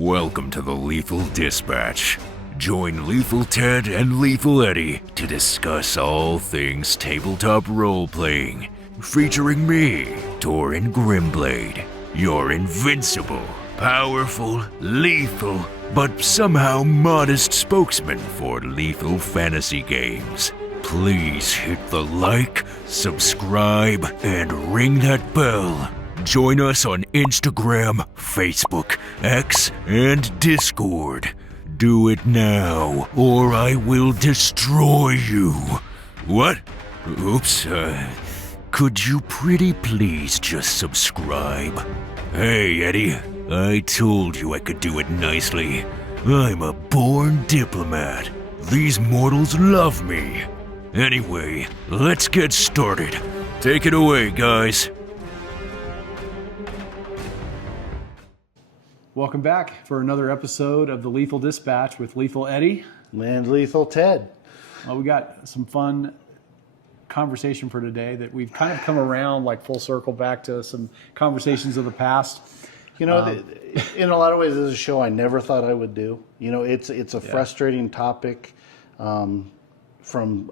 Welcome to the Lethal Dispatch. Join Lethal Ted and Lethal Eddie to discuss all things tabletop role-playing, featuring me, Torin Grimblade, your invincible, powerful, lethal, but somehow modest spokesman for lethal fantasy games. Please hit the like, subscribe, and ring that bell. Join us on Instagram, Facebook, X, and Discord. Do it now, or I will destroy you. What? Oops, could you pretty please just subscribe? Hey, Eddie, I told you I could do it nicely. I'm a born diplomat. These mortals love me. Anyway, let's get started. Take it away, guys. Welcome back for another episode of the Lethal Dispatch with Lethal Eddie. And Lethal Ted. Well, we got some fun conversation for today that we've kind of come around like full circle back to some conversations of the past. You know, in a lot of ways, this is a show I never thought I would do. You know, it's a frustrating topic from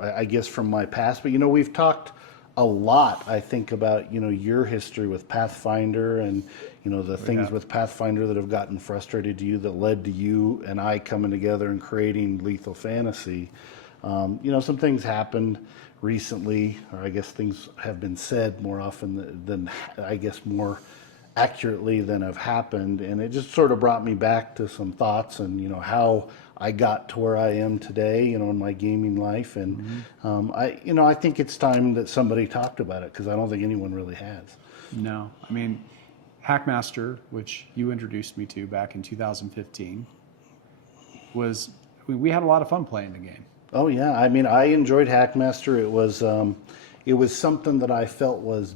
my past. But, you know, we've talked a lot, I think, about, you know, your history with Pathfinder and, you know, the things with Pathfinder that have gotten frustrated to you that led to you and I coming together and creating Lethal Fantasy. You know, some things happened recently, or I guess things have been said more often than I guess more accurately than have happened, and it just sort of brought me back to some thoughts and, you know, how I got to where I am today, you know, in my gaming life. And I think it's time that somebody talked about it, because I don't think anyone really has. No, I mean, HackMaster, which you introduced me to back in 2015, we had a lot of fun playing the game. Oh yeah, I mean, I enjoyed HackMaster. It was something that I felt was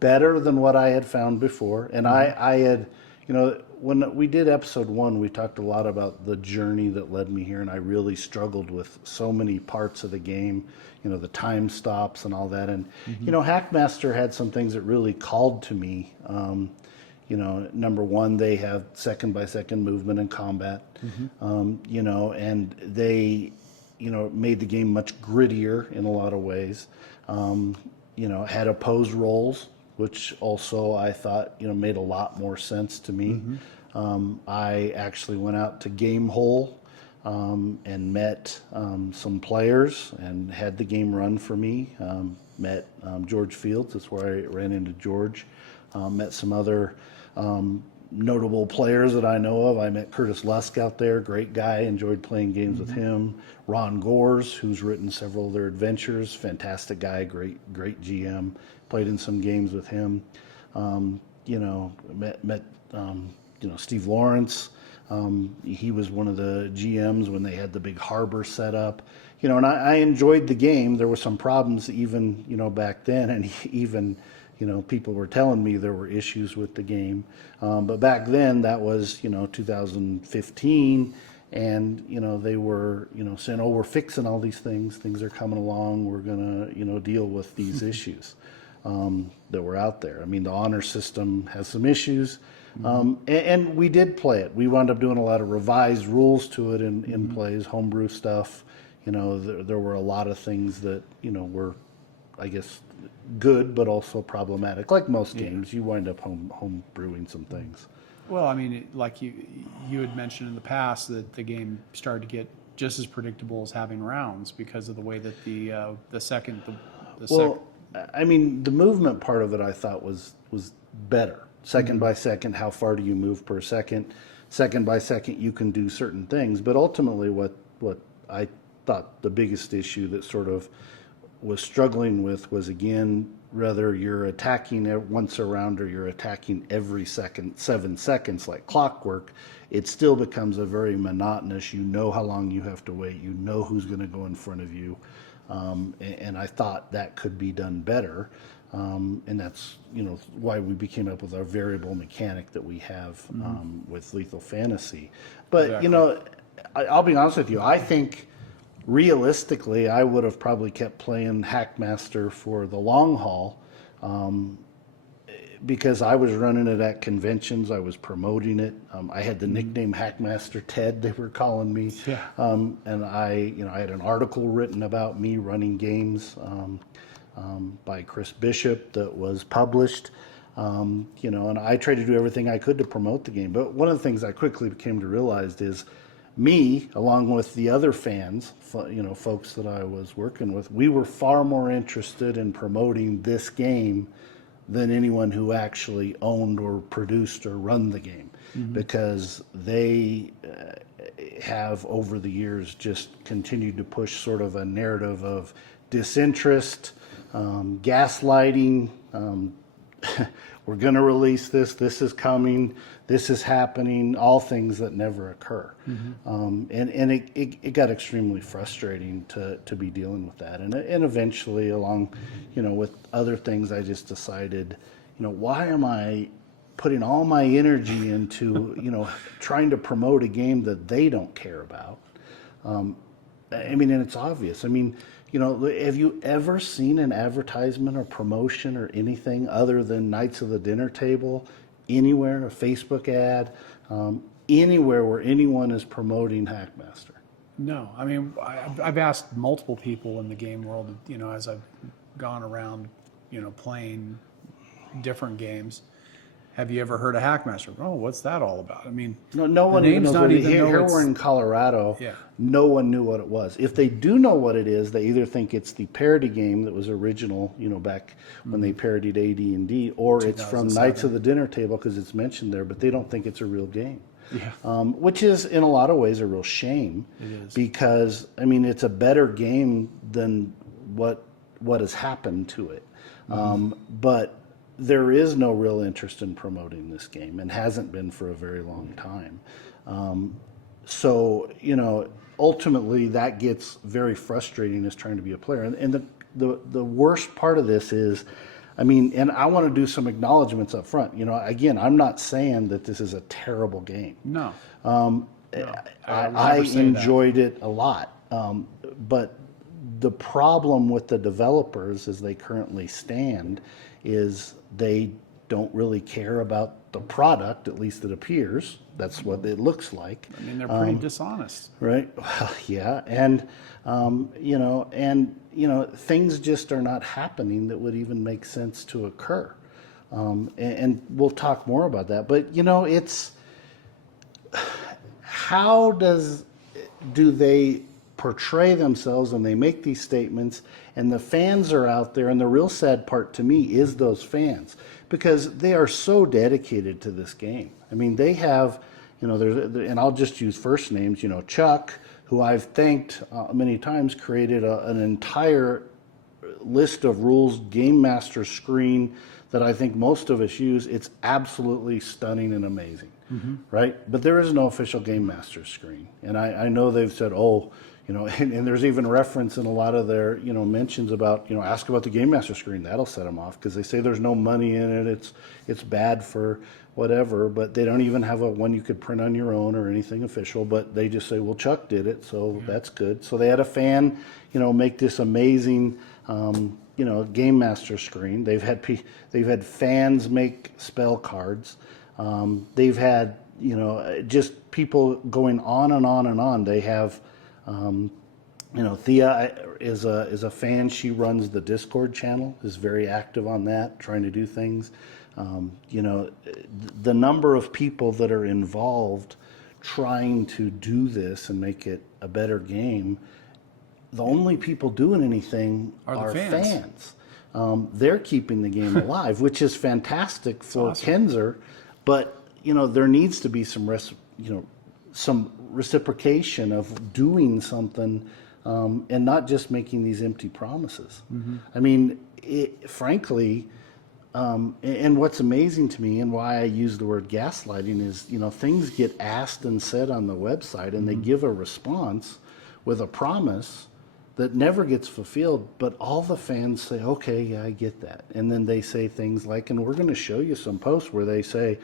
better than what I had found before. And I had, you know, when we did episode 1, we talked a lot about the journey that led me here, and I really struggled with so many parts of the game, you know, the time stops and all that. And, you know, HackMaster had some things that really called to me. You know, number one, they have second-by-second movement and combat, you know, and they, you know, made the game much grittier in a lot of ways. You know, had opposed roles, which also I thought, you know, made a lot more sense to me. I actually went out to Gamehole and met some players and had the game run for me. Met George Fields, that's where I ran into George. Met some other notable players that I know of. I met Curtis Lusk out there, great guy, enjoyed playing games with him. Ron Gores, who's written several of their adventures, fantastic guy, great GM. Played in some games with him. You know, met you know, Steve Lawrence. He was one of the GMs when they had the big harbor set up. You know, and I enjoyed the game. There were some problems even, you know, back then, and even, you know, people were telling me there were issues with the game. But back then, that was, you know, 2015, and, you know, they were, you know, saying, oh, we're fixing all these things. Things are coming along. We're going to, you know, deal with these issues that were out there. I mean, the honor system has some issues. And we did play it. We wound up doing a lot of revised rules to it in plays, homebrew stuff. You know, there were a lot of things that, you know, were, I guess, good, but also problematic. Like most games, you wind up home brewing some things. Well, I mean, like you had mentioned in the past that the game started to get just as predictable as having rounds because of the way that the second. I mean, the movement part of it I thought was better. Second by second, how far do you move per second? Second by second, you can do certain things. But ultimately, what I thought the biggest issue that sort of was struggling with was, again, whether you're attacking once a round or you're attacking every 7 seconds like clockwork, it still becomes a very monotonous. You know how long you have to wait. You know who's going to go in front of you. And I thought that could be done better. And that's, you know, why we came up with our variable mechanic that we have with Lethal Fantasy. But, you know, I'll be honest with you. I think realistically, I would have probably kept playing HackMaster for the long haul because I was running it at conventions, I was promoting it. I had the nickname HackMaster Ted, they were calling me. Yeah. And I had an article written about me running games by Chris Bishop that was published. And I tried to do everything I could to promote the game. But one of the things I quickly came to realize is me, along with the other fans, folks that I was working with, we were far more interested in promoting this game than anyone who actually owned or produced or run the game, because they have over the years just continued to push sort of a narrative of disinterest, gaslighting. We're going to release this. This is coming. This is happening. All things that never occur. And it got extremely frustrating to be dealing with that. And eventually, along, with other things, I just decided, why am I putting all my energy into, trying to promote a game that they don't care about? And it's obvious. Have you ever seen an advertisement or promotion or anything other than Knights of the Dinner Table anywhere, a Facebook ad, anywhere where anyone is promoting HackMaster? No, I've asked multiple people in the game world, as I've gone around, playing different games. Have you ever heard of HackMaster? Oh, what's that all about? No one even knows what it is. Here we're in Colorado. Yeah. No one knew what it was. If they do know what it is, they either think it's the parody game that was original, back when they parodied AD&D, or it's from Knights of the Dinner Table because it's mentioned there, but they don't think it's a real game. Yeah. Which is, in a lot of ways, a real shame. It is. Because, it's a better game than what has happened to it. But there is no real interest in promoting this game and hasn't been for a very long time. So, ultimately that gets very frustrating as trying to be a player. And the worst part of this is, and I want to do some acknowledgments up front. Again, I'm not saying that this is a terrible game. No. I enjoyed it a lot. But the problem with the developers as they currently stand is they don't really care about the product, at least it appears. That's what it looks like. They're pretty dishonest. Right? Well, yeah. And, things just are not happening that would even make sense to occur. And we'll talk more about that. But, it's, how do they portray themselves and they make these statements, and the fans are out there, and the real sad part to me is those fans, because they are so dedicated to this game. They have, and I'll just use first names, Chuck, who I've thanked many times, created an entire list of rules, Game Master screen that I think most of us use. It's absolutely stunning and amazing, right? But there is no official Game Master screen. And I know they've said, and there's even reference in a lot of their, mentions about, ask about the Game Master screen. That'll set them off because they say there's no money in it. It's bad for whatever, but they don't even have one you could print on your own or anything official, but they just say, well, Chuck did it, so that's good. So they had a fan, make this amazing, Game Master screen. They've had fans make spell cards. They've had, just people going on and on and on. They have, Thea is a fan. She runs the Discord channel, is very active on that, trying to do things. The number of people that are involved trying to do this and make it a better game, the only people doing anything are fans. They're keeping the game alive, which is fantastic for Kenzer, but there needs to be some reciprocation of doing something, and not just making these empty promises. Frankly, and what's amazing to me and why I use the word gaslighting is, things get asked and said on the website, and they give a response with a promise that never gets fulfilled, but all the fans say, okay, yeah, I get that. And then they say things like, and we're going to show you some posts where they say,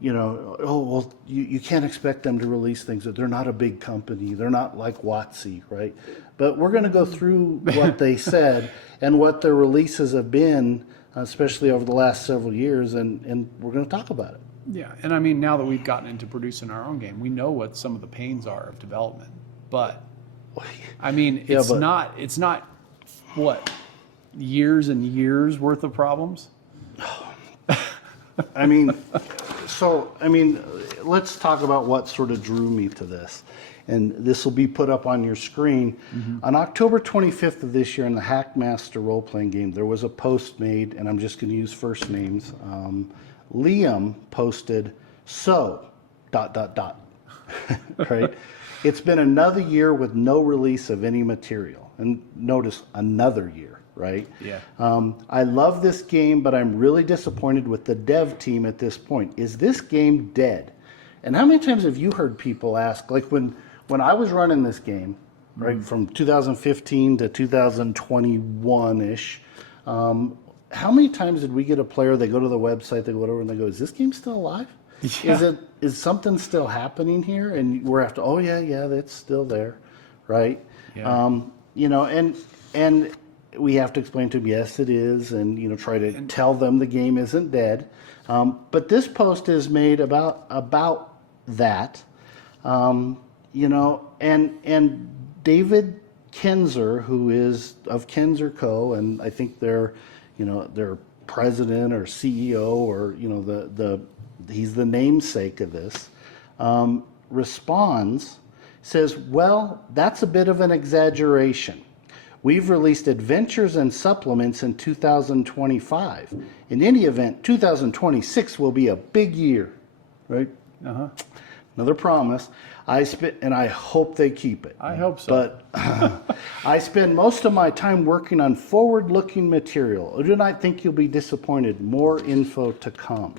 you can't expect them to release things. That they're not a big company. They're not like WotC, right? But we're going to go through what they said and what their releases have been especially over the last several years, and we're going to talk about it. Yeah, and I mean, now that we've gotten into producing our own game, we know what some of the pains are of development. But I mean, it's not what, years and years worth of problems. I mean, let's talk about what sort of drew me to this. And this will be put up on your screen. On October 25th of this year in the HackMaster role-playing game, there was a post made, and I'm just going to use first names. Liam posted, right? It's been another year with no release of any material. And notice, another year, right? Yeah. I love this game, but I'm really disappointed with the dev team at this point. Is this game dead? And how many times have you heard people ask, like when I was running this game, right, from 2015 to 2021-ish, how many times did we get a player, they go to the website, they go whatever, and they go, is this game still alive? Yeah. Is something still happening here? And we're after, oh yeah, that's still there, right? Yeah. And we have to explain to them, yes, it is, and try to tell them the game isn't dead. But this post is made about that, and David Kenzer, who is of KenzerCo, and I think they're president or CEO or he's the namesake of this, responds, says, well, that's a bit of an exaggeration. We've released adventures and supplements in 2025. In any event, 2026 will be a big year, right? Another promise. And I hope they keep it. I hope so. But I spend most of my time working on forward-looking material. I do not think you'll be disappointed. More info to come.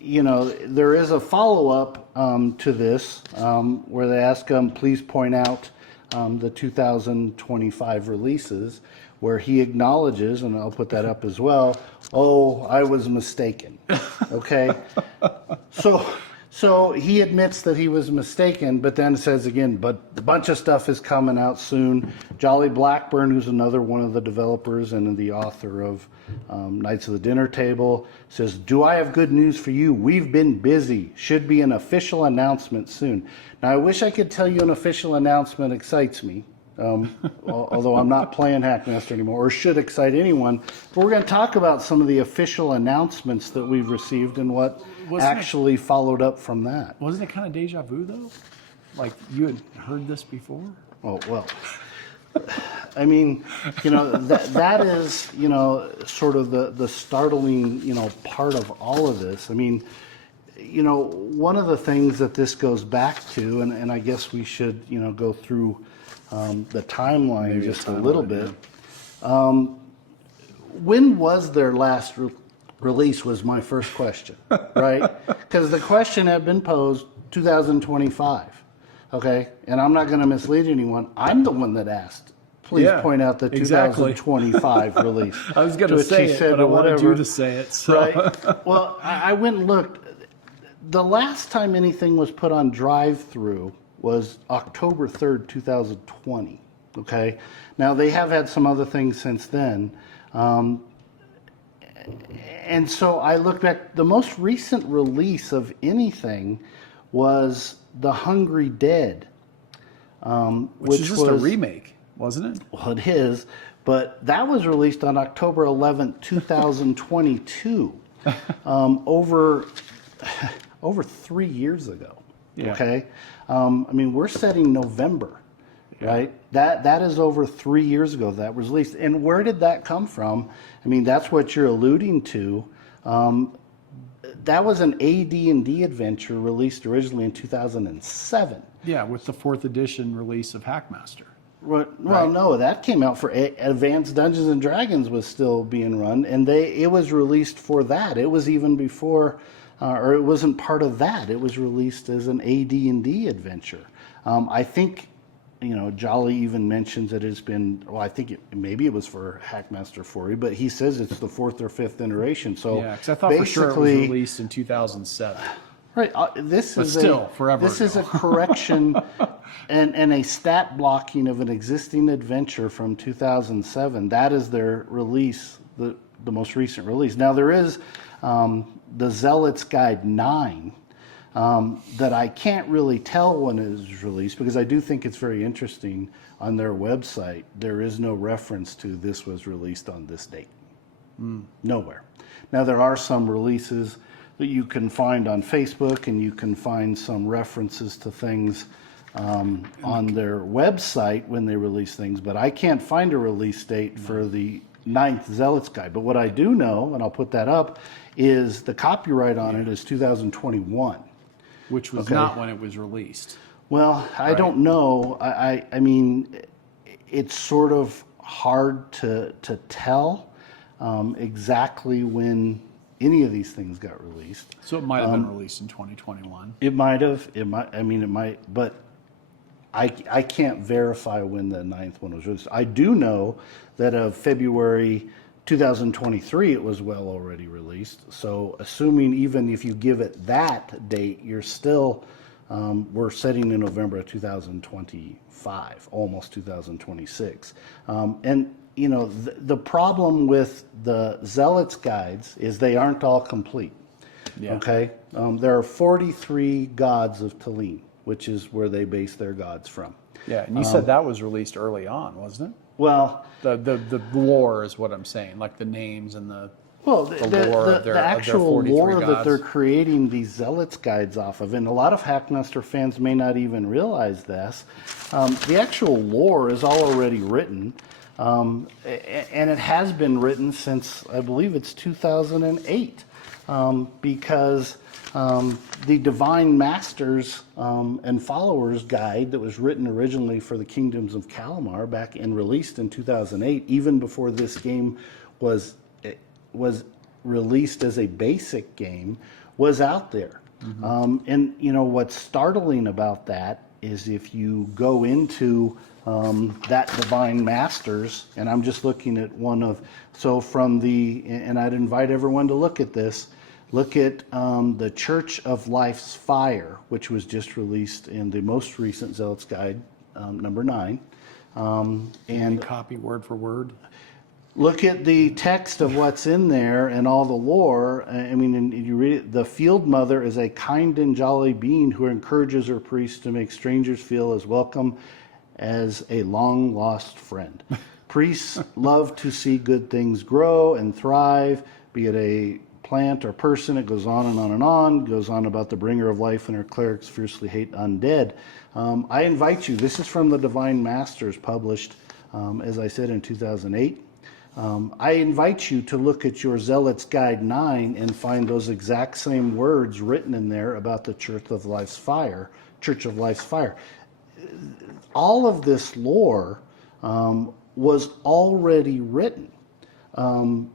There is a follow-up to this where they ask him, please point out the 2025 releases, where he acknowledges, and I'll put that up as well, oh, I was mistaken. Okay? So he admits that he was mistaken, but then says again, but a bunch of stuff is coming out soon. Jolly Blackburn, who's another one of the developers and the author of Knights of the Dinner Table, says, do I have good news for you? We've been busy. Should be an official announcement soon. Now, I wish I could tell you an official announcement excites me, although I'm not playing HackMaster anymore, or should excite anyone. But we're going to talk about some of the official announcements that we've received and what actually followed up from that. Wasn't it kind of deja vu, though? Like, you had heard this before? Oh, well, I mean, that is, sort of the startling, part of all of this. I mean, one of the things that this goes back to, and I guess we should, go through the timeline just a little bit. Yeah. When was their last release was my first question, right? Because the question had been posed 2025, okay? And I'm not going to mislead anyone. I'm the one that asked. Please point out the 2025 release. I was going to say it, but I wanted you to say it. So. Right? Well, I went and looked. The last time anything was put on drive-through was October 3rd, 2020, okay? Now, they have had some other things since then. And so I looked back. The most recent release of anything was The Hungry Dead, which is just a remake, wasn't it? Well, it is, but that was released on October 11th, 2022, over 3 years ago. Yeah. Okay, we're setting November. Right? That is over 3 years ago that was released. And where did that come from? I mean, that's what you're alluding to. That was an AD&D adventure released originally in 2007. Yeah, with the 4th edition release of HackMaster. Well, no, that came out for Advanced Dungeons and Dragons was still being run, and it was released for that. It was even before, or it wasn't part of that. It was released as an AD&D adventure. I think. Jolly even mentions that it's been, well, I think maybe it was for HackMaster 4, but he says it's the 4th or 5th iteration. So yeah, because I thought for sure it was released in 2007. Right. This But is still, forever This is ago. a correction and a stat blocking of an existing adventure from 2007. That is their release, the most recent release. Now there is the Zealot's Guide 9 that I can't really tell when it was released, because I do think it's very interesting. On their website, there is no reference to this was released on this date. Nowhere. Now there are some releases that you can find on Facebook, and you can find some references to things on their website when they release things, but I can't find a release date for the 9th Zealot's Guide. But what I do know, and I'll put that up, is the copyright on it is 2021. Which was not when it was released. Well, I don't know. I mean, it's sort of hard to tell exactly when any of these things got released. So it might have been released in 2021. It might have. It might. I mean, it might. But I can't verify when the 9th one was released. I do know that of February 2023, it was well already released. So assuming even if you give it that date, you're still, we're sitting in November of 2025, almost 2026. And, you know, the problem with the Zealot's Guides is they aren't all complete. Yeah. Okay? There are 43 gods of Talim, which is where they base their gods from. Yeah, and you said that was released early on, wasn't it? Well, The lore is what I'm saying, like the names and the well, the lore of their actual 43 lore that gods. they're creating these Zealots Guides off of, and a lot of HackMaster fans may not even realize this, the actual lore is all already written, and it has been written since, I believe it's 2008, because the Divine Masters and Followers Guide that was written originally for the Kingdoms of Kalimar back and released in 2008, even before this game was released as a basic game, was out there. And you know what's startling about that is if you go into that Divine Masters, and I'm just looking at one of, so from the, and I'd invite everyone to look at this. Look at the Church of Life's Fire, which was just released in the most recent Zealot's Guide, number 9. And copy word for word. look at the text of what's in there and all the lore. I mean, and you read it, the Field Mother is a kind and jolly being who encourages her priests to make strangers feel as welcome as a long-lost friend. Priests love to see good things grow and thrive, be it a plant or person. It goes on and on and on. It goes on about the bringer of life and her clerics fiercely hate undead. I invite you, this is from the Divine Masters, published, as I said, in 2008. I invite you to look at your Zealot's Guide 9 and find those exact same words written in there about the Church of Life's Fire. Church of Life's Fire. All of this lore was already written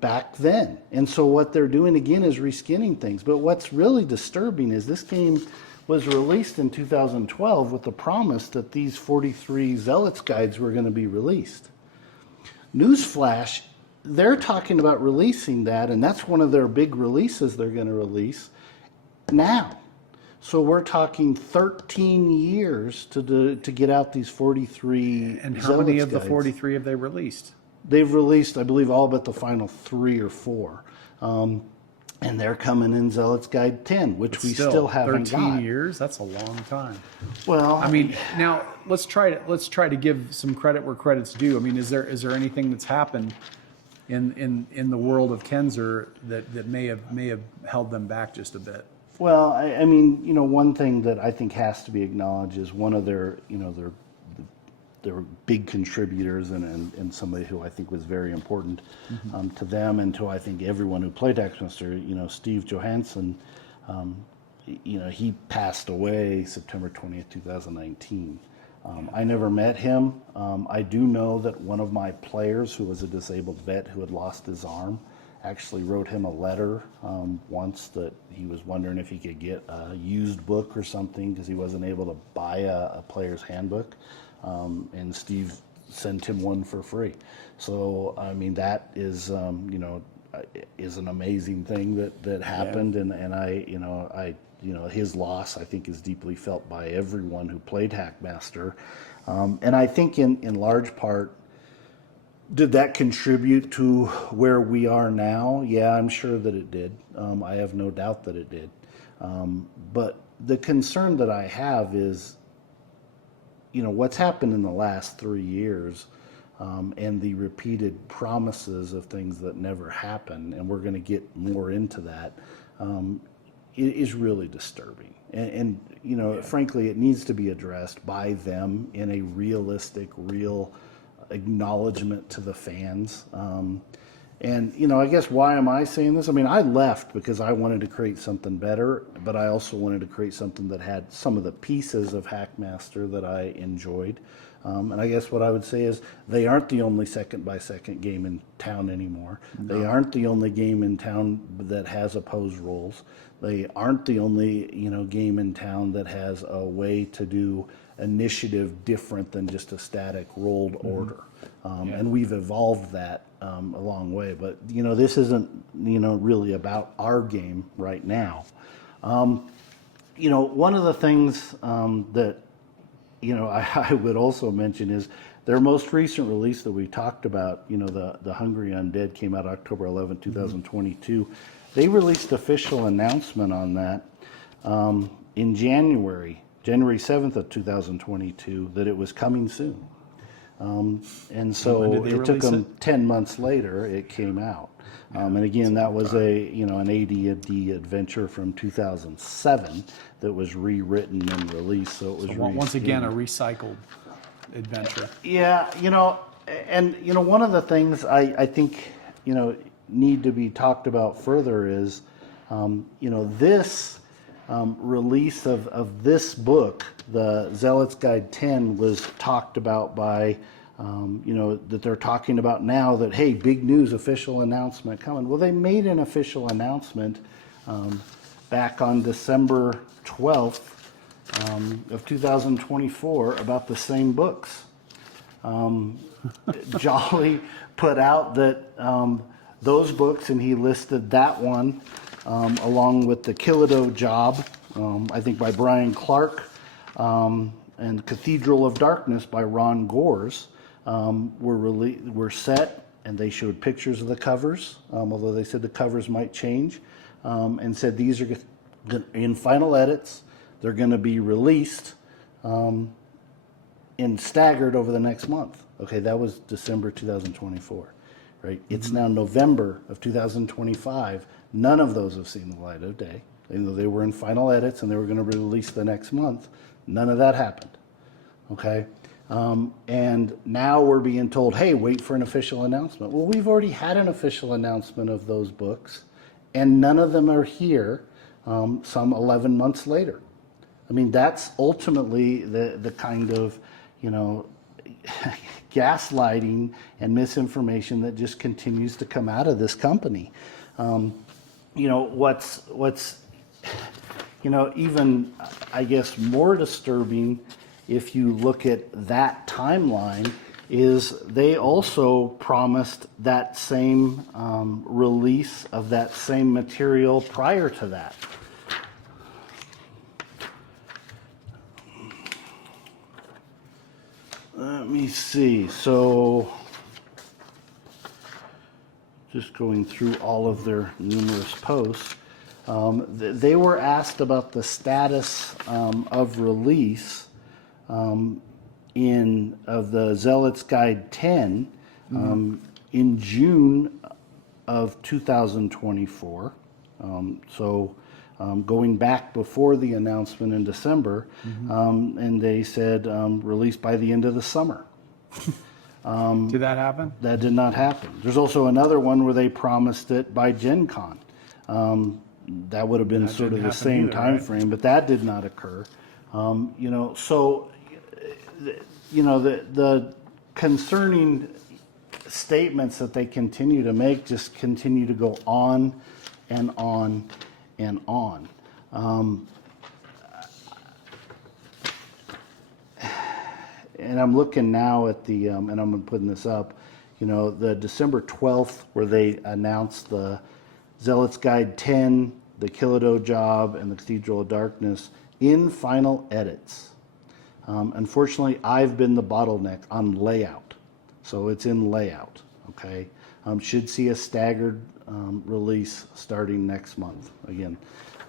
back then. And so what they're doing again is reskinning things. But what's really disturbing is this game was released in 2012 with the promise that these 43 Zealots Guides were going to be released. Newsflash, they're talking about releasing that, and that's one of their big releases they're going to release now. So we're talking 13 years to get out these 43 And how Zealots many of the Guides. 43 have they released? They've released, I believe, all but the final 3 or 4. And they're coming in Zealot's Guide 10, which we still haven't 13 got. years. That's a long time. Well, I mean, now let's try to give some credit where credit's due. I mean, is there anything that's happened in the world of Kenzer that may have held them back just a bit? well, I mean, you know, one thing that I think has to be acknowledged is one of their, you know, their big contributors and somebody who I think was very important to them and to, I think, everyone who played HackMaster, you know, Steve Johansson, you know, he passed away September 20th, 2019. I never met him. I do know that one of my players, who was a disabled vet who had lost his arm, actually wrote him a letter once that he was wondering if he could get a used book or something because he wasn't able to buy a player's handbook. And Steve sent him one for free. So, I mean, that is, you know, is an amazing thing that happened. And I, you know, his loss, I think, is deeply felt by everyone who played HackMaster. And I think in large part, did that contribute to where we are now? Yeah, I'm sure that it did. I have no doubt that it did. But the concern that I have is, what's happened in the last 3 years, and the repeated promises of things that never happen, and we're going to get more into that, it is really disturbing. And frankly, it needs to be addressed by them in a realistic, real acknowledgement to the fans. And I guess, why am I saying this? I mean, I left because I wanted to create something better, but I also wanted to create something that had some of the pieces of HackMaster that I enjoyed. And I guess what I would say is, they aren't the only second-by-second game in town anymore. No. They aren't the only game in town that has opposed rolls. They aren't the only game in town that has a way to do initiative different than just a static rolled order. And we've evolved that a long way. But this isn't really about our game right now. One of the things that I would also mention is their most recent release that we talked about, the Hungry Undead, came out October 11, 2022. They released official announcement on that in January 7th of 2022, that it was coming soon. And so it took them 10 months later, it came out. And again, that was an AD&D adventure from 2007 that was rewritten and released. So it was once again a recycled adventure. Yeah, and one of the things I think need to be talked about further is this release of this book, the Zealot's Guide 10, was talked about by that they're talking about now, that, hey, big news, official announcement coming. Well, they made an official announcement back on December 12th of 2024 about the same books. Jolly put out that those books, and he listed that one along with the Killido Job, I think by Brian Clark, and Cathedral of Darkness by Ron Gores, were set, and they showed pictures of the covers, although they said the covers might change, and said these are in final edits. They're going to be released and staggered over the next month. Okay, that was December 2024, right? It's now November of 2025. None of those have seen the light of day. Even though they were in final edits and they were going to be released the next month, none of that happened. Okay? And now we're being told, hey, wait for an official announcement. Well, we've already had an official announcement of those books, and none of them are here some 11 months later. I mean, that's ultimately the kind of, gaslighting and misinformation that just continues to come out of this company. What's even, I guess, more disturbing, if you look at that timeline, is they also promised that same release of that same material prior to that. Let me see. So, just going through all of their numerous posts, they were asked about the status of release of the Zealot's Guide 10 in June of 2024. Going back before the announcement in December, and they said released by the end of the summer. Did that happen? That did not happen. There's also another one where they promised it by Gen Con. That would have been sort of the same time frame, but that did not occur. The concerning statements that they continue to make just continue to go on and on and on. And I'm looking now at the, and I'm putting this up, the December 12th, where they announced the Zealot's Guide 10 the Killado job and the Cathedral of Darkness in final edits. Unfortunately, I've been the bottleneck on layout. So it's in layout, okay? Should see a staggered release starting next month. Again,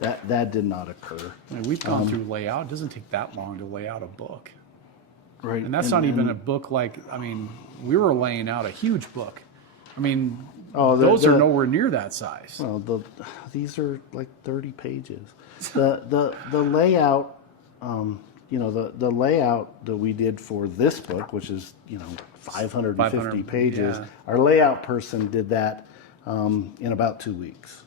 that did not occur. I mean, we've gone through layout. It doesn't take that long to lay out a book. Right. And that's not even a book like, I mean, we were laying out a huge book. I mean, those are nowhere near that size. Well, these are like 30 pages. The layout, the layout that we did for this book, which is 550 pages. Yeah. Our layout person did that in about 2 weeks.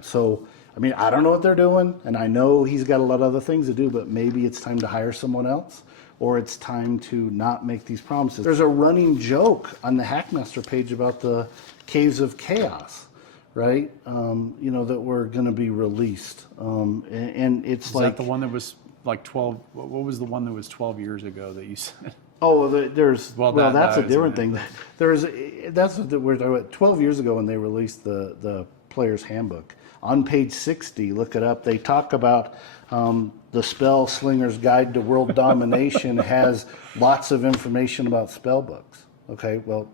So, I mean, I don't know what they're doing, and I know he's got a lot of other things to do, but maybe it's time to hire someone else, or it's time to not make these promises. There's a running joke on the HackMaster page about the Caves of Chaos, right? That were going to be released. And it's Is like... that the one that was like 12? What was the one that was 12 years ago that you said? Oh, that's a different thing. That's what we're talking about. 12 years ago when they released the Player's Handbook. On page 60, look it up, they talk about the Spellslinger's Guide to World Domination has lots of information about spell books. Okay, well,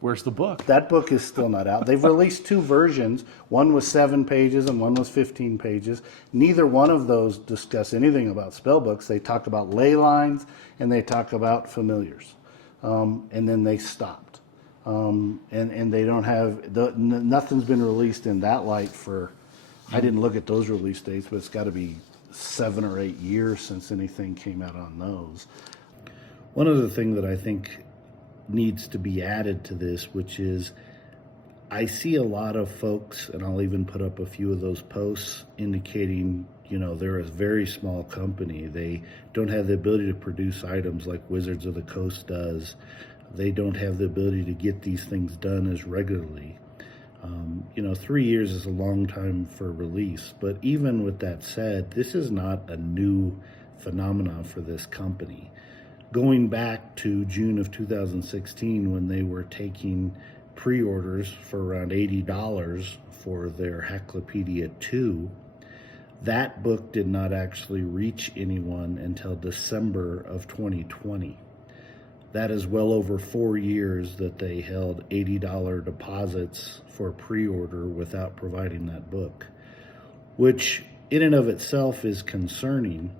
Where's the book? that book is still not out. They've released 2 versions. One was 7 pages and one was 15 pages. Neither one of those discuss anything about spell books. They talk about ley lines and they talk about familiars. And then they stopped. And they don't have, nothing's been released in that light for, I didn't look at those release dates, but it's got to be 7 or 8 years since anything came out on those. One other thing that I think needs to be added to this, which is I see a lot of folks, and I'll even put up a few of those posts indicating, they're a very small company. They don't have the ability to produce items like Wizards of the Coast does. They don't have the ability to get these things done as regularly. 3 years is a long time for release, but even with that said, this is not a new phenomenon for this company. Going back to June of 2016 when they were taking pre-orders for around $80 for their Hacklopedia 2, that book did not actually reach anyone until December of 2020. That is well over 4 years that they held $80 deposits for pre-order without providing that book, which in and of itself is concerning.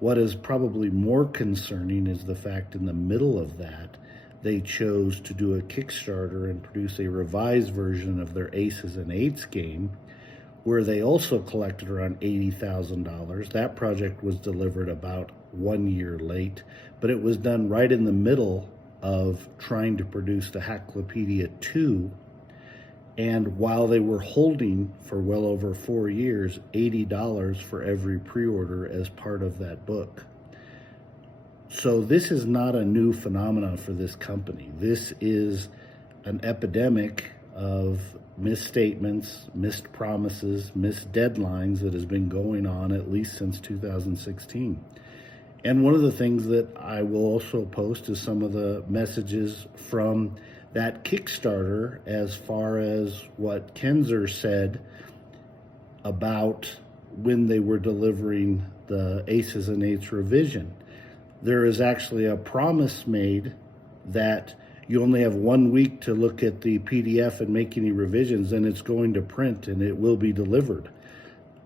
What is probably more concerning is the fact in the middle of that, they chose to do a Kickstarter and produce a revised version of their Aces and Eights game, where they also collected around $80,000. That project was delivered about 1 year late, but it was done right in the middle of trying to produce the Hacklopedia 2. And while they were holding for well over 4 years, $80 for every pre-order as part of that book. So this is not a new phenomenon for this company. This is an epidemic of misstatements, missed promises, missed deadlines that has been going on at least since 2016. And one of the things that I will also post is some of the messages from that Kickstarter as far as what Kenzer said about when they were delivering the Aces and Eights revision. There is actually a promise made that you only have 1 week to look at the PDF and make any revisions, and it's going to print and it will be delivered.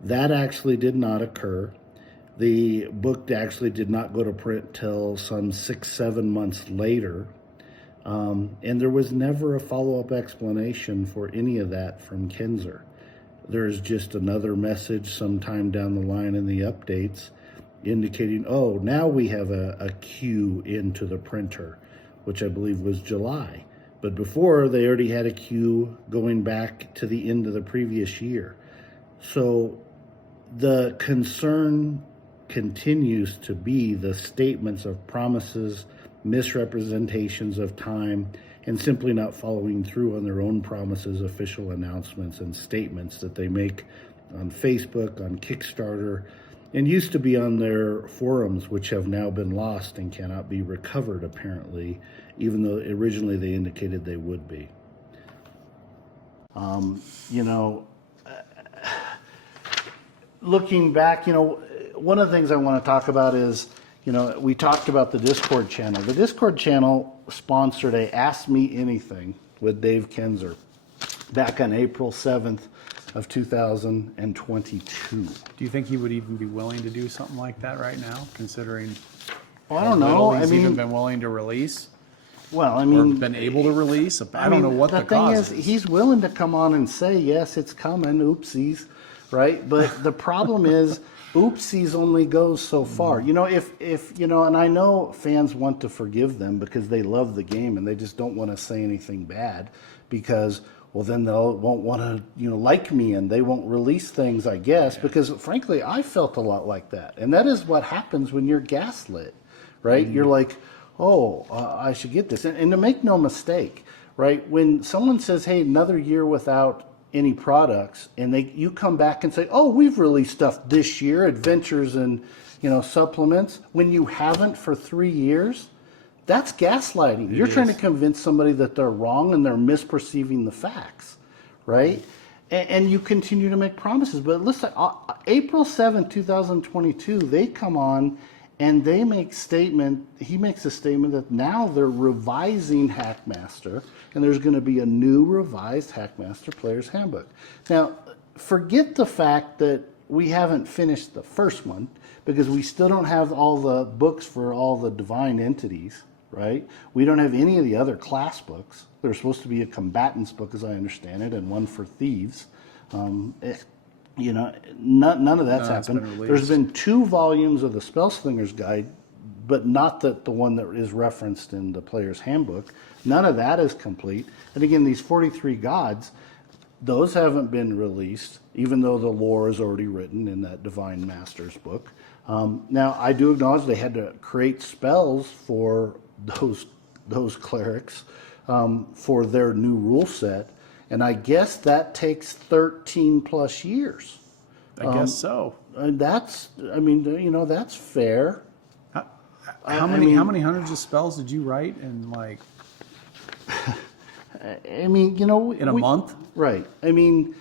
That actually did not occur. The book actually did not go to print till some 6-7 months later. And there was never a follow-up explanation for any of that from Kenzer. There's just another message sometime down the line in the updates indicating, oh, now we have a queue into the printer, which I believe was July. But before, they already had a queue going back to the end of the previous year. So the concern continues to be the statements of promises, misrepresentations of time, and simply not following through on their own promises, official announcements, and statements that they make on Facebook, on Kickstarter, and used to be on their forums, which have now been lost and cannot be recovered, apparently, even though originally they indicated they would be. looking back, one of the things I want to talk about is, we talked about the Discord channel. The Discord channel sponsored a Ask Me Anything with Dave Kenzer back on April 7th of 2022. Do you think he would even be willing to do something like that right now, considering Well, I don't know. he's even been willing to release? Well, I Or mean, been able to release? I don't know what the thing cause is. He's willing to come on and say, yes, it's coming, oopsies, right? But the problem is, oopsies only goes so far. If and I know fans want to forgive them because they love the game and they just don't want to say anything bad because, well, then they won't want to, like me and they won't release things, I guess, because frankly, I felt a lot like that. And that is what happens when you're gaslit, right? You're like, oh, I should get this. And to make no mistake, right, when someone says, hey, another year without any products, and you come back and say, oh, we've released stuff this year, adventures and, supplements, when you haven't for 3 years, that's gaslighting. You're trying to convince somebody that they're wrong and they're misperceiving the facts, right? And you continue to make promises. But listen, April 7th, 2022, they come on and he makes a statement that now they're revising HackMaster, and there's going to be a new revised HackMaster Player's Handbook. Now, forget the fact that we haven't finished the first one, because we still don't have all the books for all the divine entities, right? We don't have any of the other class books. There's supposed to be a combatants book, as I understand it, and one for thieves. None of that's happened. There's been 2 volumes of the Spellslinger's Guide, but not the one that is referenced in the Player's Handbook. None of that is complete. And again, these 43 gods, those haven't been released, even though the lore is already written in that Divine Masters book. Now, I do acknowledge they had to create spells for those clerics for their new rule set. And I guess that takes 13 plus years. I guess so. That's fair. How many hundreds of spells did you write in in a month? Right. And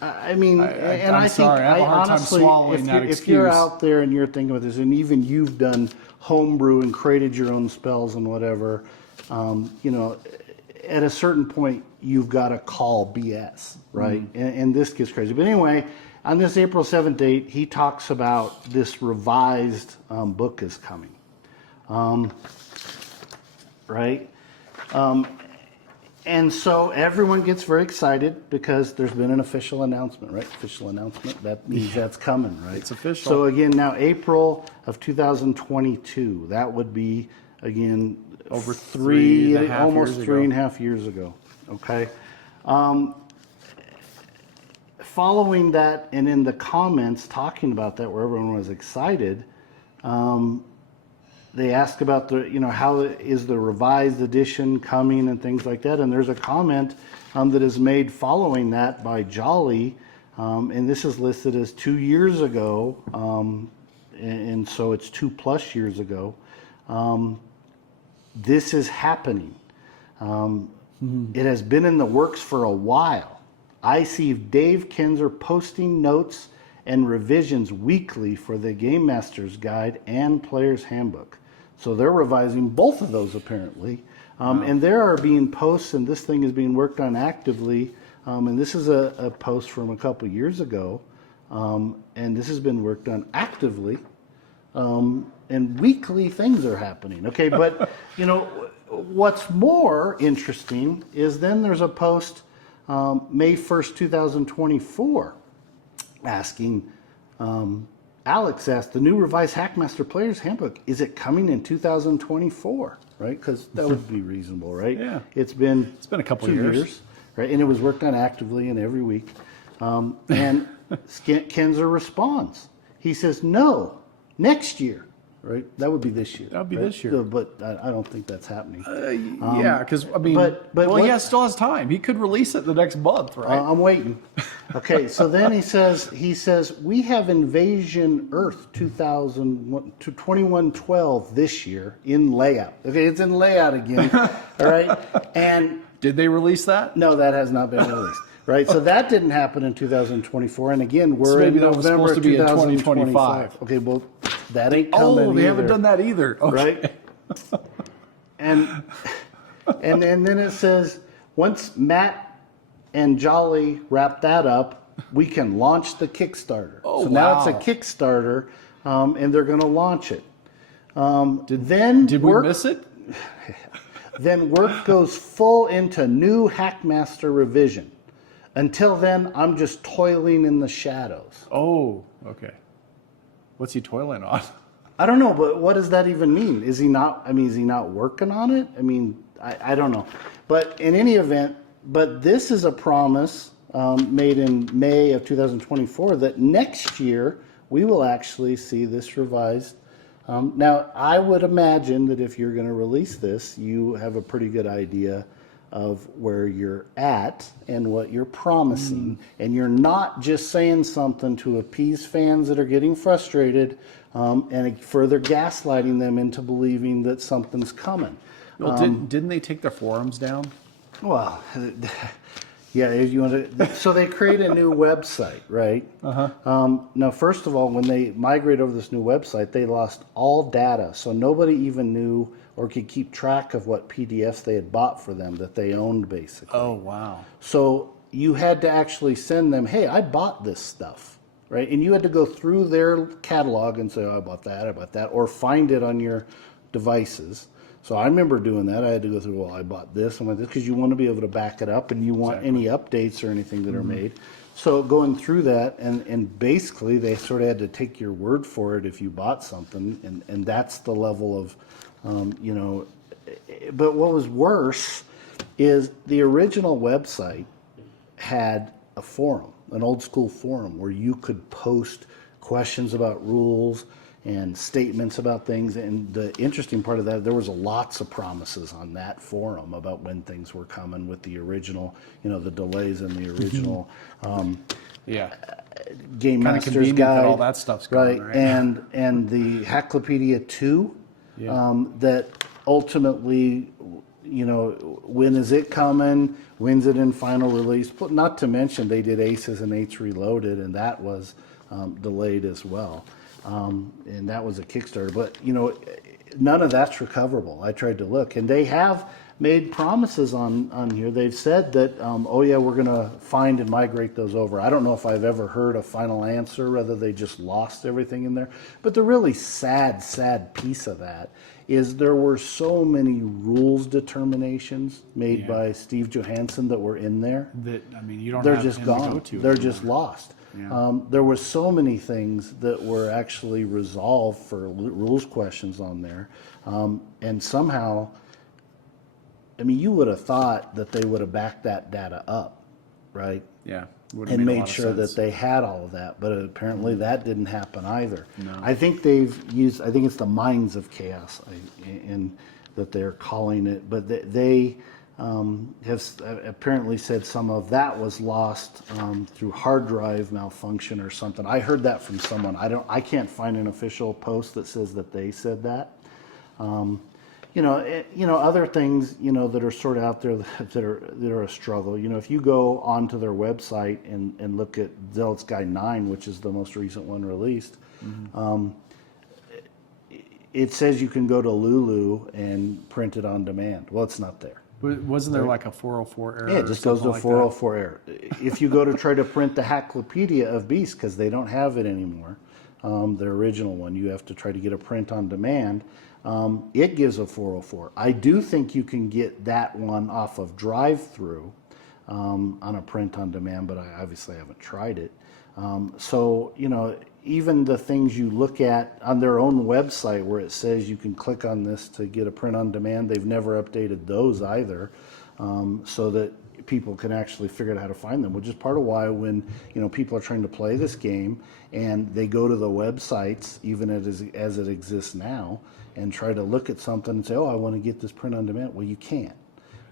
I think sorry, I have a hard time swallowing that if you're out there and you're thinking about this, and even you've done homebrew and created your own spells and whatever, at a certain point, you've got to call BS, right? And this gets crazy. But anyway, on this April 7th date, he talks about this revised book is coming, right? And so everyone gets very excited because there's been an official announcement, right? Official announcement. That means that's coming, right? It's official. So again, now April of 2022, that would be, again, over almost 3.5 years ago. Okay. Following that, and in the comments talking about that, where everyone was excited, they asked about how is the revised edition coming and things like that. And there's a comment that is made following that by Jolly, and this is listed as 2 years ago, and so it's 2+ years ago. This is happening. It has been in the works for a while. I see Dave Kenzer posting notes and revisions weekly for the Game Master's Guide and Player's Handbook. So they're revising both of those apparently. And there are being posts, and this thing is being worked on actively. And this is a post from a couple years ago. And this has been worked on actively. And weekly things are happening. Okay, but what's more interesting is then there's a post May 1st, 2024, asking, Alex asked, the new revised HackMaster Player's Handbook, is it coming in 2024? Right, because that would be reasonable, right? Yeah. It's been a couple 2 years, right? And it was worked on actively and every week. And Kenzer responds. He says, no, next year. Right, that would be this year. That would be right? this year. But I don't think that's happening. Yeah, because he still has time. He could release it the next month, right? I'm waiting. Okay, so then he says we have Invasion Earth 2112 this year in layout. Okay, it's in layout again. All right, and did they release that? no, that has not been released. right? So that didn't happen in 2024. And again, we're maybe in that was November supposed to be in 2025. 2025. Okay, well, that ain't coming Oh, they either, haven't done that either. Okay. right? And then it says, once Matt and Jolly wrap that up, we can launch the Kickstarter. Oh, so now it's a wow. Kickstarter, and they're going to launch it. Did we miss it? Then work goes full into new HackMaster revision. Until then, I'm just toiling in the shadows. Oh, okay. What's he toiling on? I don't know, but what does that even mean? Is he not working on it? I mean, I don't know. But in any event, but this is a promise made in May of 2024 that next year we will actually see this revised. Now, I would imagine that if you're going to release this, you have a pretty good idea of where you're at and what you're promising. And you're not just saying something to appease fans that are getting frustrated and further gaslighting them into believing that something's coming. Well, didn't they take their forums down? Well, yeah, if you want to, so they create a new website, right? Now, first of all, when they migrate over this new website, they lost all data. So nobody even knew or could keep track of what PDFs they had bought for them that they owned, basically. Oh, wow. So you had to actually send them, hey, I bought this stuff, right? And you had to go through their catalog and say, oh, I bought that, or find it on your devices. So I remember doing that. I had to go through, well, I bought this and this, because you want to be able to back it up and you want any updates or anything that are made. So going through that, and basically they sort of had to take your word for it if you bought something, and that's the level of, but what was worse is the original website had a forum, an old school forum where you could post questions about rules and statements about things. And the interesting part of that, there was lots of promises on that forum about when things were coming with the original, the delays in the original Yeah. Game Kind of Master's convenient Guide, that all that stuff's gone, right? And the Hacklopedia 2, that ultimately, when is it coming? When's it in final release? But not to mention they did Aces and Eights Reloaded, and that was delayed as well. And that was a Kickstarter. But, none of that's recoverable. I tried to look. And they have made promises on here. They've said that, we're going to find and migrate those over. I don't know if I've ever heard a final answer, whether they just lost everything in there. But the really sad piece of that is there were so many rules determinations made by Steve Johansson that were in there. You don't They're have just him to go gone. to They're anymore. just lost. Yeah. There were so many things that were actually resolved for rules questions on there. And somehow, you would have thought that they would have backed that data up, right? Yeah. And made sure that they had all of that. But apparently that didn't happen either. No. I think it's the Minds of Chaos, and that they're calling it. But they have apparently said some of that was lost through hard drive malfunction or something. I heard that from someone. I can't find an official post that says that they said that. Other things, that are sort of out there that are a struggle. If you go onto their website and look at Zealot's Guide 9, which is the most recent one released, it says you can go to Lulu and print it on demand. Well, it's not there. Wasn't there like a 404 error? Yeah, it just goes to 404 error. If you go to try to print the Hacklopedia of Beasts, because they don't have it anymore, their original one, you have to try to get a print on demand. It gives a 404. I do think you can get that one off of drive-through on a print on demand, but I obviously haven't tried it. Even the things you look at on their own website where it says you can click on this to get a print on demand, they've never updated those either, so that people can actually figure out how to find them, which is part of why when people are trying to play this game and they go to the websites, even as it exists now, and try to look at something and say, I want to get this print on demand. Well, you can't,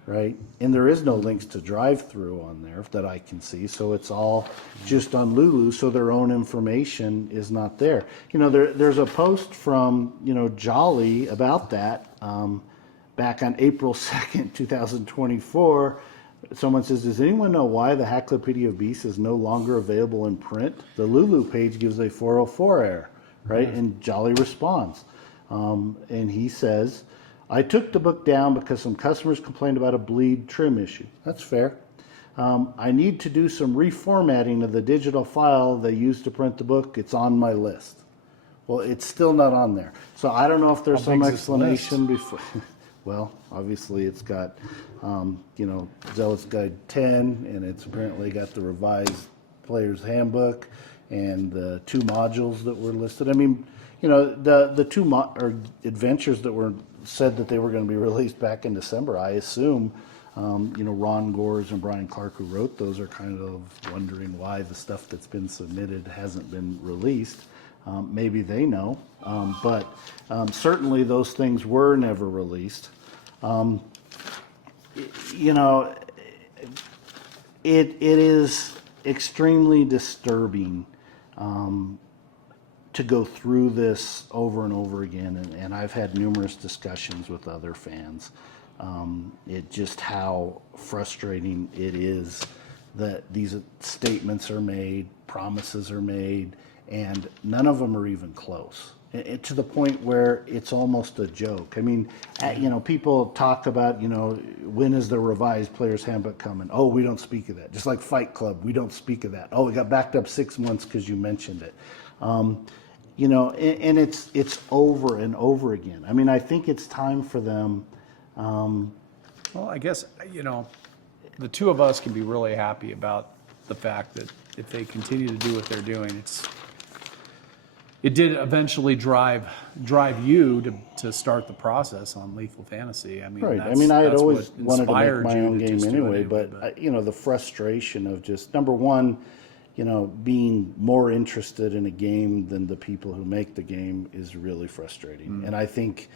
right? And there is no links to drive-through on there that I can see, so it's all just on Lulu, so their own information is not there. There's a post from, Jolly about that back on April 2nd, 2024, Someone says, does anyone know why the Hacklopedia of Beasts is no longer available in print? The Lulu page gives a 404 error, right? And Jolly responds. And he says, I took the book down because some customers complained about a bleed trim issue. That's fair. I need to do some reformatting of the digital file they used to print the book. It's on my list. Well, it's still not on there. So I don't know if there's some explanation before. Well, obviously it's got, Zealot's Guide 10, and it's apparently got the revised Player's Handbook and the 2 modules that were listed. I mean, the 2 adventures that were said that they were going to be released back in December, I assume, Ron Gores and Brian Clark, who wrote those, are kind of wondering why the stuff that's been submitted hasn't been released. Maybe they know, but certainly those things were never released. It is extremely disturbing to go through this over and over again, and I've had numerous discussions with other fans. Just how frustrating it is that these statements are made, promises are made, and none of them are even close. To the point where it's almost a joke. I mean, people talk about, when is the revised Player's Handbook coming? Oh, we don't speak of that. Just like Fight Club, we don't speak of that. Oh, it got backed up 6 months because you mentioned it. And it's over and over again. I mean, I think it's time for them. Well, I guess, the two of us can be really happy about the fact that if they continue to do what they're doing, it did eventually drive you to start the process on Lethal Fantasy. I mean, right. I mean, I had that's always what wanted to make my own inspired you to game just do it anyway, but the frustration of just, number one, being more interested in a game than the people who make the game is really frustrating. And I think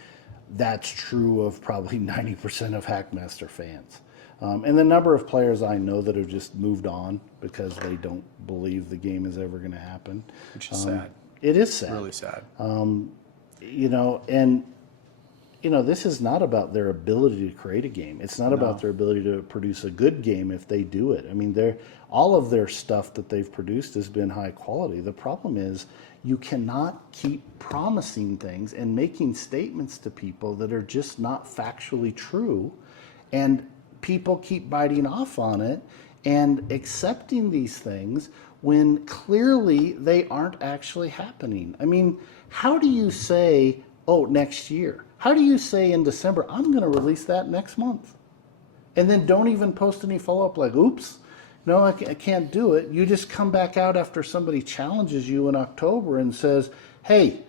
that's true of probably 90% of HackMaster fans. And the number of players I know that have just moved on because they don't believe the game is ever going to happen. Which is sad. It is sad. Really sad. This is not about their ability to create a game. It's not about their ability to produce a good game if they do it. I mean, all of their stuff that they've produced has been high quality. The problem is you cannot keep promising things and making statements to people that are just not factually true, and people keep biting off on it and accepting these things when clearly they aren't actually happening. I mean, how do you say, oh, next year? How do you say in December, I'm going to release that next month? And then don't even post any follow-up like, oops, no, I can't do it. You just come back out after somebody challenges you in October and says, hey,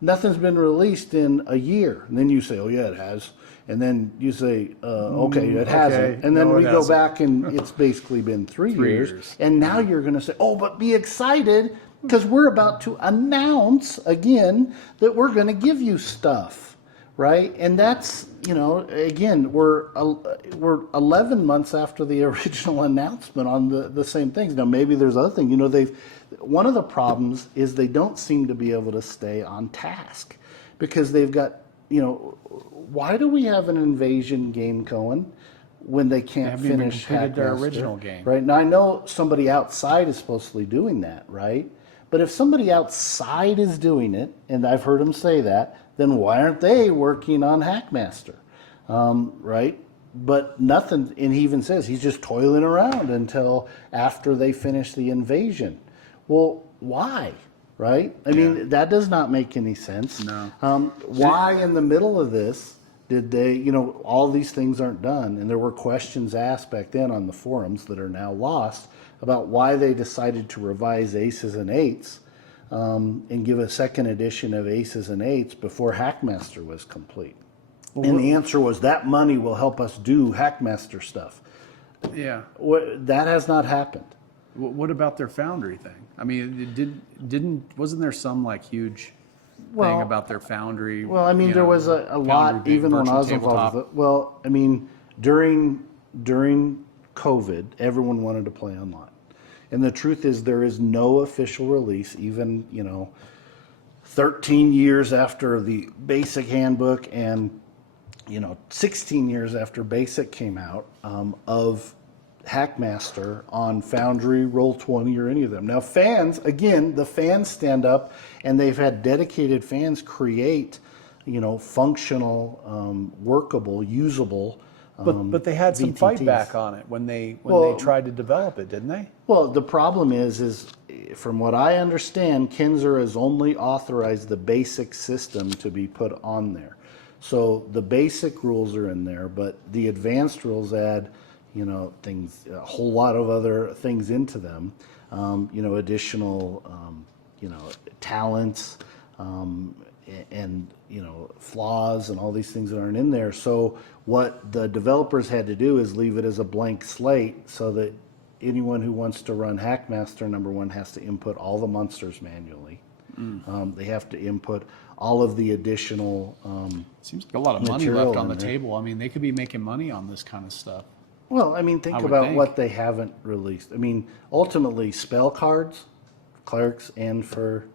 nothing's been released in a year. And then you say, oh, yeah, it has. And then you say, okay, it hasn't. And then we go back and it's basically been 3 years. And now you're going to say, oh, but be excited because we're about to announce again that we're going to give you stuff, right? And that's, again, we're 11 months after the original announcement on the same things. Now, maybe there's other things. One of the problems is they don't seem to be able to stay on task because they've got, why do we have an invasion game going when they can't finish their original game? Right. Now I know somebody outside is supposedly doing that, right? But if somebody outside is doing it, and I've heard them say that, then why aren't they working on HackMaster, right? But nothing, and he even says he's just toiling around until after they finish the invasion. Well, why? Right? I mean, that does not make any sense. No. Why in the middle of this did they, all these things aren't done? And there were questions asked back then on the forums that are now lost about why they decided to revise Aces and Eights and give a second edition of Aces and Eights before HackMaster was complete. And the answer was that money will help us do HackMaster stuff. Yeah. That has not happened. What about their Foundry thing? I mean, wasn't there some huge thing about their Foundry? Well, I mean, there was a lot, even when I was involved with it. Well, I mean, during COVID, everyone wanted to play online. And the truth is there is no official release, even, 13 years after the basic handbook and, 16 years after basic came out, of HackMaster on Foundry, Roll20, or any of them. Now, fans, again, the fans stand up, and they've had dedicated fans create, functional, workable, usable. But they had some fight VTTs. back on it when they tried to develop it, didn't they? Well, the problem is from what I understand, Kenzer has only authorized the basic system to be put on there. So the basic rules are in there, but the advanced rules add, things, a whole lot of other things into them. Additional, talents, and flaws and all these things that aren't in there. So what the developers had to do is leave it as a blank slate so that anyone who wants to run HackMaster, number one, has to input all the monsters manually. They have to input all of the additional Seems like a lot of money material left on the in there. table. I mean, they could be making money on this kind of stuff. Well, I mean, think would about think. what they haven't released. I mean, ultimately, spell cards, clerics, and for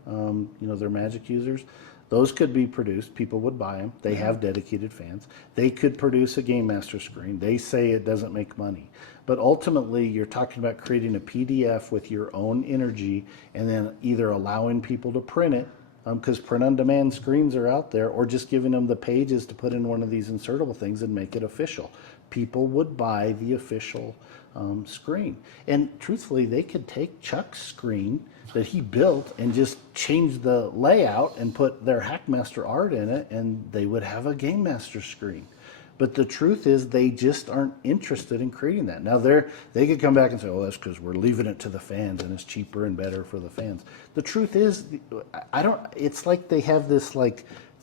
their magic users, those could be produced. People would buy them. They have dedicated fans. They could produce a Game Master screen. They say it doesn't make money. But ultimately, you're talking about creating a PDF with your own energy and then either allowing people to print it, because print-on-demand screens are out there, or just giving them the pages to put in one of these insertable things and make it official. People would buy the official screen. And truthfully, they could take Chuck's screen that he built and just change the layout and put their HackMaster art in it, and they would have a Game Master screen. But the truth is, they just aren't interested in creating that. Now, they could come back and say, "Oh, that's because we're leaving it to the fans, and it's cheaper and better for the fans." The truth is, it's like they have this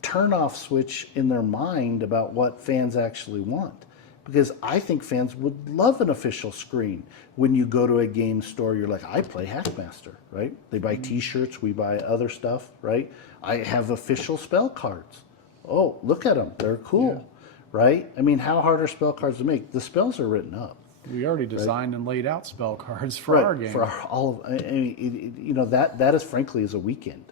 turn-off switch in their mind about what fans actually want. Because I think fans would love an official screen. When you go to a game store, you're like, I play HackMaster, right? They buy T-shirts, we buy other stuff, right? I have official spell cards. Oh, look at them, they're cool, right? I mean, how hard are spell cards to make? The spells are written up. We already designed and laid out spell cards for our game. For all of, that is frankly is a weekend,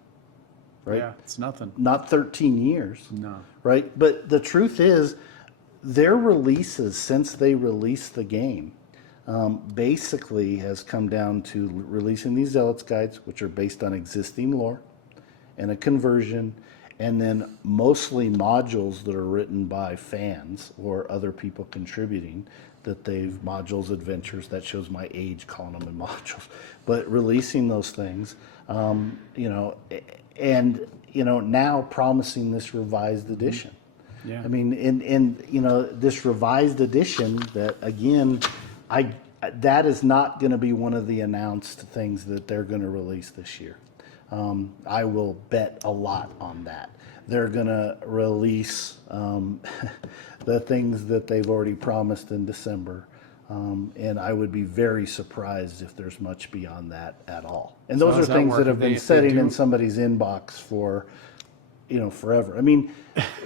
right? Yeah, it's nothing. Not 13 years, No. right? But the truth is, their releases since they released the game basically has come down to releasing these Zealots guides, which are based on existing lore and a conversion, and then mostly modules that are written by fans or other people contributing, that they've modules, adventures. That shows my age calling them in modules, but releasing those things, and now promising this revised edition. Yeah. I mean, in this revised edition that, again, that is not going to be one of the announced things that they're going to release this year. I will bet a lot on that. They're going to release the things that they've already promised in December. And I would be very surprised if there's much beyond that at all. And So those how are does that things work? that have been They sitting do- in somebody's inbox for forever. I mean,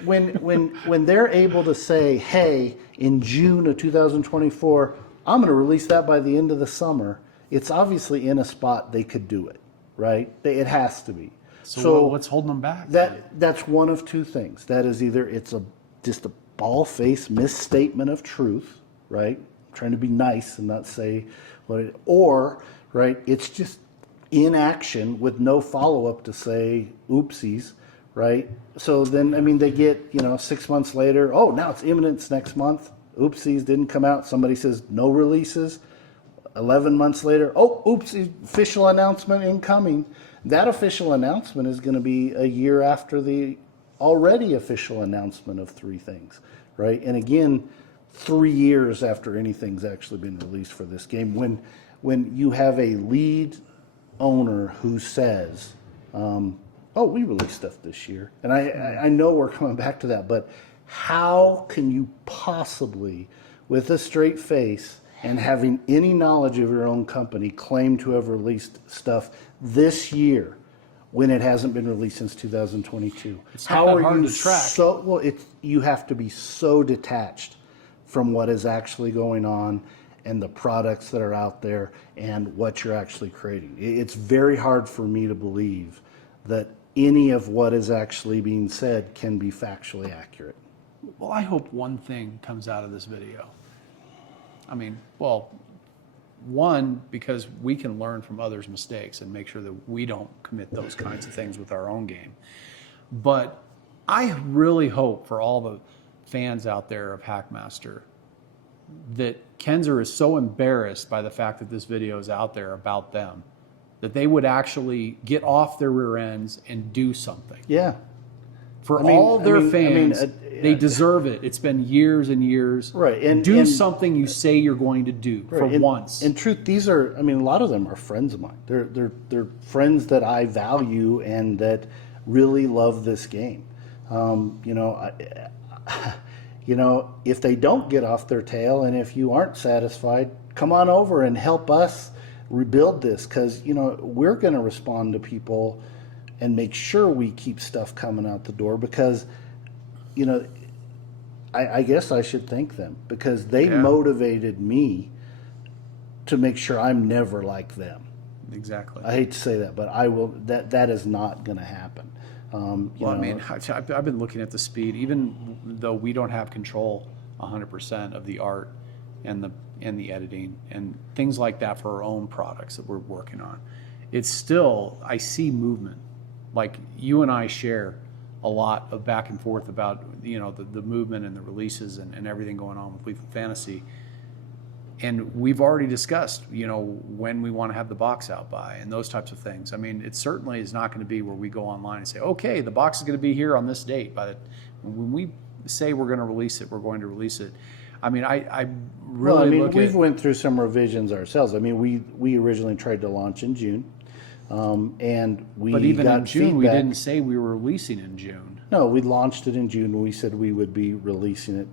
when they're able to say, hey, in June of 2024, I'm going to release that by the end of the summer, it's obviously in a spot they could do it, right? It has to be. So what's holding them back? That's one of two things. That is either it's just a bald-faced misstatement of truth, right? I'm trying to be nice and not say what it, or, right, it's just inaction with no follow-up to say oopsies, right? So then, I mean, they get, 6 months later, oh, now it's imminent, it's next month. Oopsies, didn't come out. Somebody says no releases. 11 months later, oh, oopsie, official announcement incoming. That official announcement is going to be a year after the already official announcement of 3 things, right? And again, 3 years after anything's actually been released for this game. When you have a lead owner who says, oh, we released stuff this year. And I know we're coming back to that, but how can you possibly, with a straight face and having any knowledge of your own company, claim to have released stuff this year when it hasn't been released since 2022? It's not that hard to track. You have to be so detached from what is actually going on and the products that are out there and what you're actually creating. It's very hard for me to believe that any of what is actually being said can be factually accurate. Well, I hope one thing comes out of this video. I mean, well, One, because we can learn from others' mistakes and make sure that we don't commit those kinds of things with our own game. But I really hope for all the fans out there of HackMaster that Kenzer is so embarrassed by the fact that this video is out there about them that they would actually get off their rear ends and do something. Yeah. For all their fans, they deserve it. It's been years and years. Right. And do something you say you're going to do for once. In truth, these are, I mean, a lot of them are friends of mine. They're friends that I value and that really love this game. If they don't get off their tail and if you aren't satisfied, come on over and help us rebuild this, because, we're going to respond to people and make sure we keep stuff coming out the door, because, I guess I should thank them, because they motivated me to make sure I'm never like them. Exactly. I hate to say that, but I will. That is not going to happen. I've been looking at the speed, even though we don't have control 100% of the art and the editing and things like that for our own products that we're working on. It's still, I see movement. Like you and I share a lot of back and forth about the movement and the releases and everything going on with Lethal Fantasy. And we've already discussed, when we want to have the box out by and those types of things. I mean, it certainly is not going to be where we go online and say, okay, the box is going to be here on this date. When we say we're going to release it, we're going to release it. I mean, I really we've went through some revisions ourselves. I mean, we originally tried to launch in June, and we But even got in June, feedback. we didn't say we were releasing in June. No, we launched it in June. We said we would be releasing it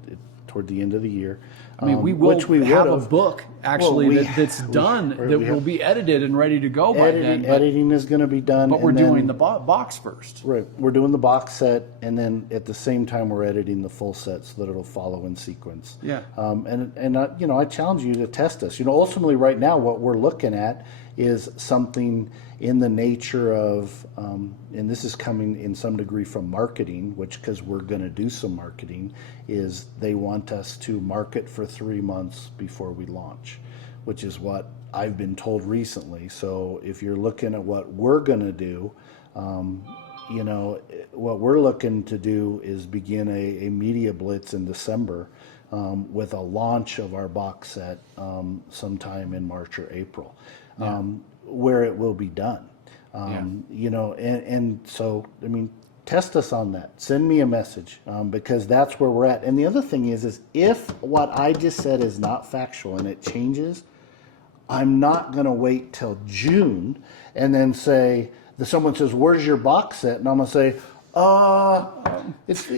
toward the end of the year. I mean, we will have a book actually that's done that will be edited and ready to go by then. Editing is going to be done. But we're doing the box first. Right. We're doing the box set, and then at the same time we're editing the full set so that it'll follow in sequence. Yeah. I challenge you to test us. Ultimately right now what we're looking at is something in the nature of, and this is coming in some degree from marketing, because we're going to do some marketing, is they want us to market for 3 months before we launch, which is what I've been told recently. So if you're looking at what we're going to do, what we're looking to do is begin a media blitz in December with a launch of our box set sometime in March or April. Where it will be done. So, I mean, test us on that. Send me a message, because that's where we're at. And the other thing is if what I just said is not factual and it changes, I'm not going to wait till June and then say, someone says, where's your box set? And I'm going to say, it's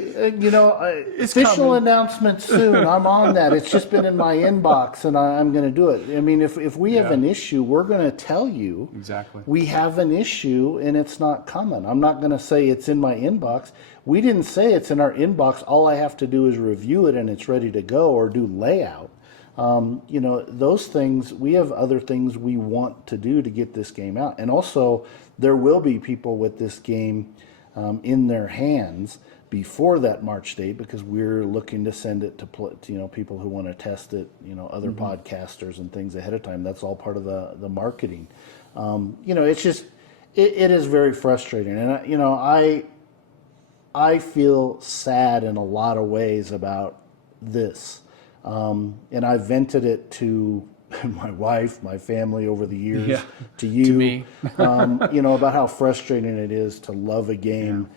official announcement soon. I'm on that. It's just been in my inbox, and I'm going to do it. I mean, if we have an issue, we're going to tell you exactly. We have an issue, and it's not coming. I'm not going to say it's in my inbox. We didn't say it's in our inbox. All I have to do is review it, and it's ready to go, or do layout. Those things. We have other things we want to do to get this game out, and also there will be people with this game in their hands before that March date, because we're looking to send it to people who want to test it, other podcasters and things ahead of time. That's all part of the marketing. It's just it is very frustrating, and I feel sad in a lot of ways about this, and I vented it to my wife, my family over the years, to you, to me. About how frustrating it is to love a game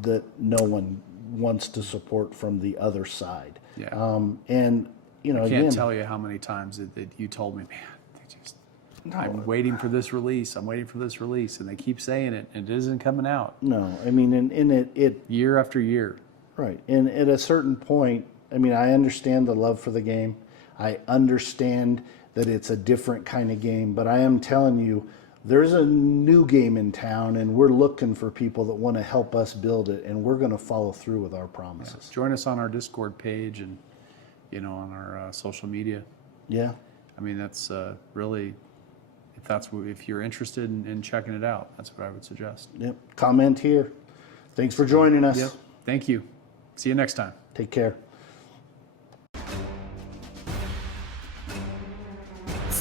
that no one wants to support from the other side. Yeah. I can't tell you how many times that you told me, man, I'm waiting for this release. I'm waiting for this release, and they keep saying it, and it isn't coming out. No, I mean, and it year after year. Right, and at a certain point, I mean, I understand the love for the game. I understand that it's a different kind of game, but I am telling you, there's a new game in town, and we're looking for people that want to help us build it, and we're going to follow through with our promises. Join us on our Discord page and, on our social media. Yeah. I mean, that's really, if you're interested in checking it out, that's what I would suggest. Yep. Comment here. Thanks for joining us. Yep. Thank you. See you next time. Take care.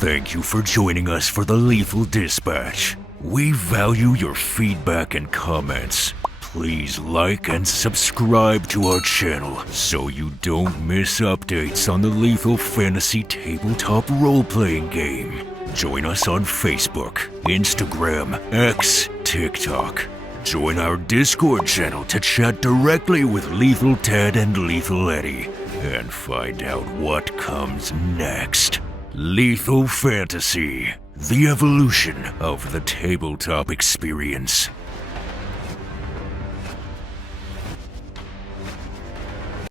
Thank you for joining us for the Lethal Dispatch. We value your feedback and comments. Please like and subscribe to our channel so you don't miss updates on the Lethal Fantasy tabletop role-playing game. Join us on Facebook, Instagram, X, TikTok. Join our Discord channel to chat directly with Lethal Ted and Lethal Eddie and find out what comes next. Lethal Fantasy, the evolution of the tabletop experience.